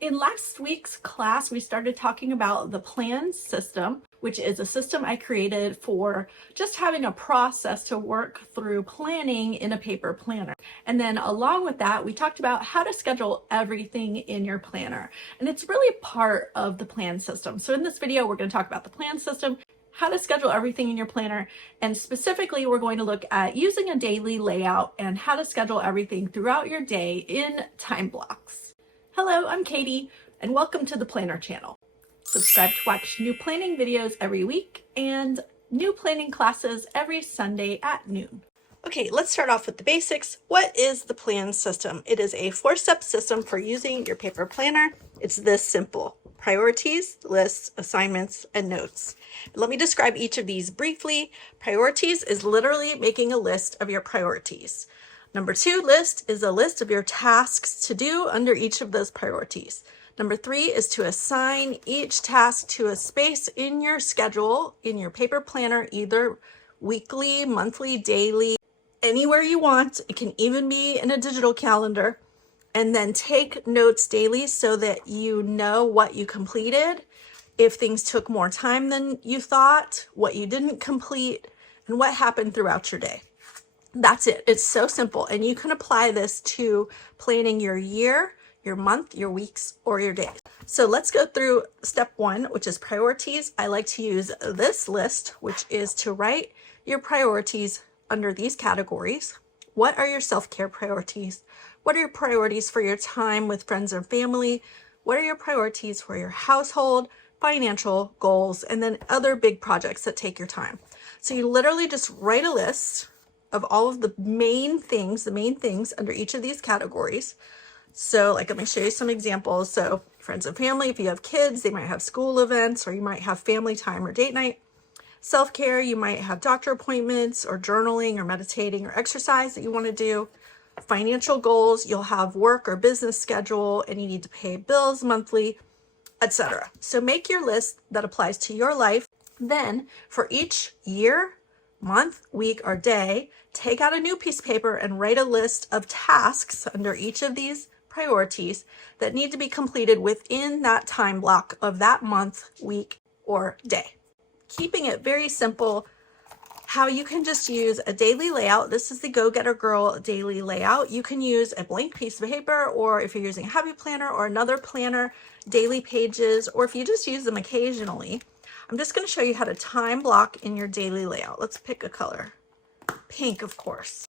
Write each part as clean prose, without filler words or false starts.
In last week's class, we started talking about the P.L.A.N system, which is a system I created for just having a process to work through planning in a paper planner. And then along with that, we talked about how to schedule everything in your planner. And it's really part of the P.L.A.N system. So in this video, we're going to talk about the P.L.A.N system, how to schedule everything in your planner, and specifically we're going to look at using a daily layout and how to schedule everything throughout your day in time blocks. Hello, I'm Katie, and welcome to the Planner channel. Subscribe to watch new planning videos every week and new planning classes every Sunday at noon. Okay, let's start off with the basics. What is the P.L.A.N system? It is a 4-step system for using your paper planner. It's this simple: priorities, lists, assignments, and notes. Let me describe each of these briefly. Priorities is literally making a list of your priorities. Number 2, list, is a list of your tasks to do under each of those priorities. Number 3 is to assign each task to a space in your schedule, in your paper planner, either weekly, monthly, daily, anywhere you want. It can even be in a digital calendar. And then take notes daily so that you know what you completed, if things took more time than you thought, what you didn't complete, and what happened throughout your day. That's it. It's so simple. And you can apply this to planning your year, your month, your weeks, or your days. So let's go through step 1, which is priorities. I like to use this list, which is to write your priorities under these categories. What are your self-care priorities? What are your priorities for your time with friends or family? What are your priorities for your household, financial goals, and then other big projects that take your time? So you literally just write a list of all of the main things under each of these categories. So like, let me show you some examples. So friends and family, if you have kids, they might have school events, or you might have family time or date night. Self-care, you might have doctor appointments or journaling or meditating or exercise that you want to do. Financial goals, you'll have work or business schedule and you need to pay bills monthly, etc. So make your list that applies to your life. Then for each year, month, week, or day, take out a new piece of paper and write a list of tasks under each of these priorities that need to be completed within that time block of that month, week, or day. Keeping it very simple, how you can just use a daily layout. This is the Go Getter Girl daily layout. You can use a blank piece of paper, or if you're using a Happy Planner or another planner, daily pages, or if you just use them occasionally. I'm just going to show you how to time block in your daily layout. Let's pick a color. Pink, of course.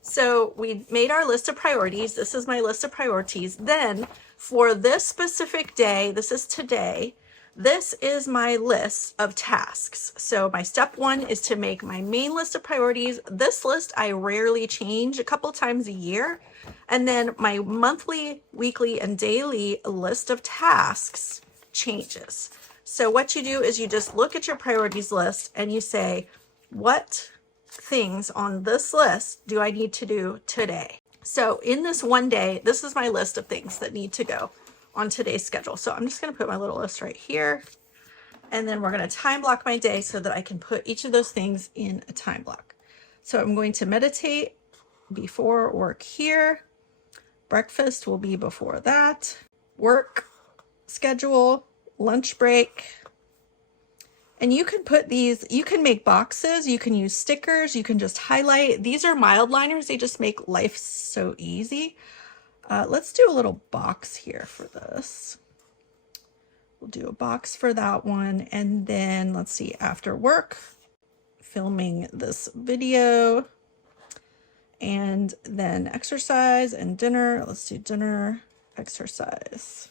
So we made our list of priorities. This is my list of priorities. Then for this specific day, this is today, this is my list of tasks. So my step 1 is to make my main list of priorities. This list I rarely change, a couple times a year. And then my monthly, weekly, and daily list of tasks changes. So what you do is you just look at your priorities list and you say, what things on this list do I need to do today? So in this one day, this is my list of things that need to go on today's schedule. So I'm just going to put my little list right here. And then we're going to time block my day so that I can put each of those things in a time block. So I'm going to meditate before work here. Breakfast will be before that. Work schedule, lunch break. And you can put these, you can make boxes, you can use stickers, you can just highlight. These are mild liners, they just make life so easy. Let's do a little box here for this. We'll do a box for that one. And then let's see, after work, filming this video, and then exercise and dinner. Let's do dinner, exercise.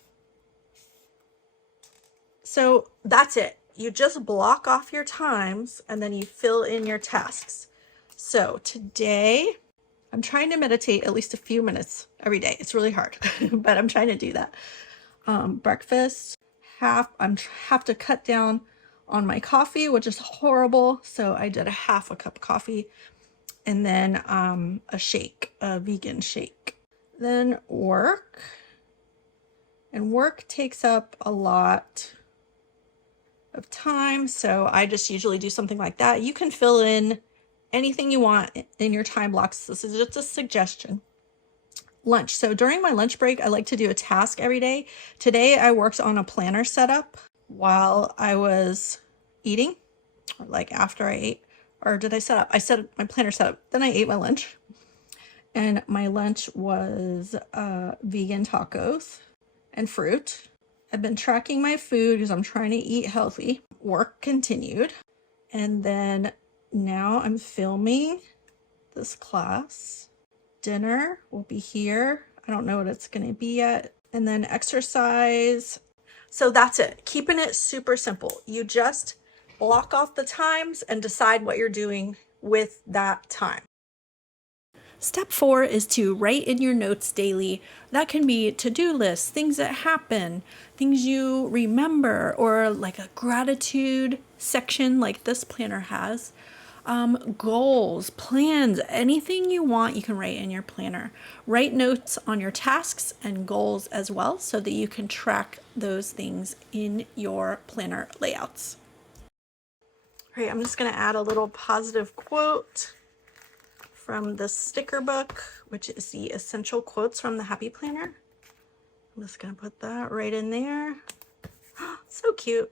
So that's it. You just block off your times and then you fill in your tasks. So today I'm trying to meditate at least a few minutes every day. It's really hard, but I'm trying to do that. Breakfast, I have to cut down on my coffee, which is horrible. So I did a half a cup of coffee, and then a shake, a vegan shake. Then work, and work takes up a lot of time. So I just usually do something like that. You can fill in anything you want in your time blocks. This is just a suggestion. lunch. So during my lunch break, I like to do a task every day. Today I worked on a planner setup while I was eating, or like after I ate, or did I set up? I set my planner setup, then I ate my lunch. And my lunch was vegan tacos and fruit. I've been tracking my food because I'm trying to eat healthy. Work continued. And then now I'm filming this class. Dinner will be here. I don't know what it's going to be yet. And then exercise. So that's it. Keeping it super simple. You just block off the times and decide what you're doing with that time. Step 4 is to write in your notes daily. That can be to-do lists, things that happen, things you remember, or like a gratitude section like this planner has. Goals, plans, anything you want you can write in your planner. Write notes on your tasks and goals as well so that you can track those things in your planner layouts. All right, I'm just going to add a little positive quote from the sticker book, which is the essential quotes from the Happy Planner. I'm just going to put that right in there. So cute.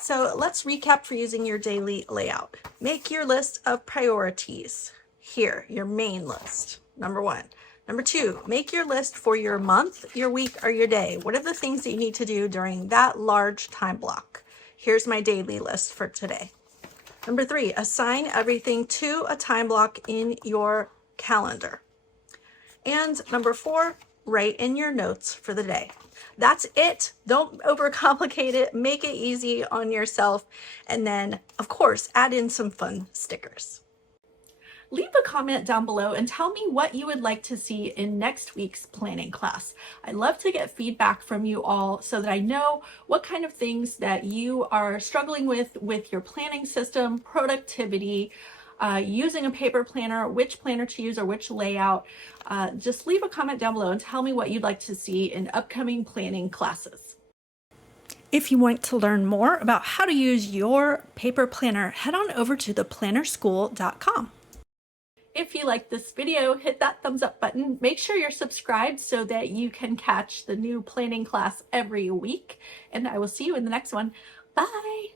So let's recap for using your daily layout. Make your list of priorities. Here, your main list, number 1. Number 2, make your list for your month, your week, or your day. What are the things that you need to do during that large time block? Here's my daily list for today. Number 3, assign everything to a time block in your calendar. And number 4, write in your notes for the day. That's it. Don't overcomplicate it. Make it easy on yourself. And then, of course, add in some fun stickers. Leave a comment down below and tell me what you would like to see in next week's planning class. I love to get feedback from you all so that I know what kind of things that you are struggling with your planning system, productivity, using a paper planner, which planner to use or which layout. Just leave a comment down below and tell me what you'd like to see in upcoming planning classes. If you want to learn more about how to use your paper planner, head on over to theplannerschool.com. If you like this video, hit that thumbs up button. Make sure you're subscribed so that you can catch the new planning class every week. And I will see you in the next one. Bye.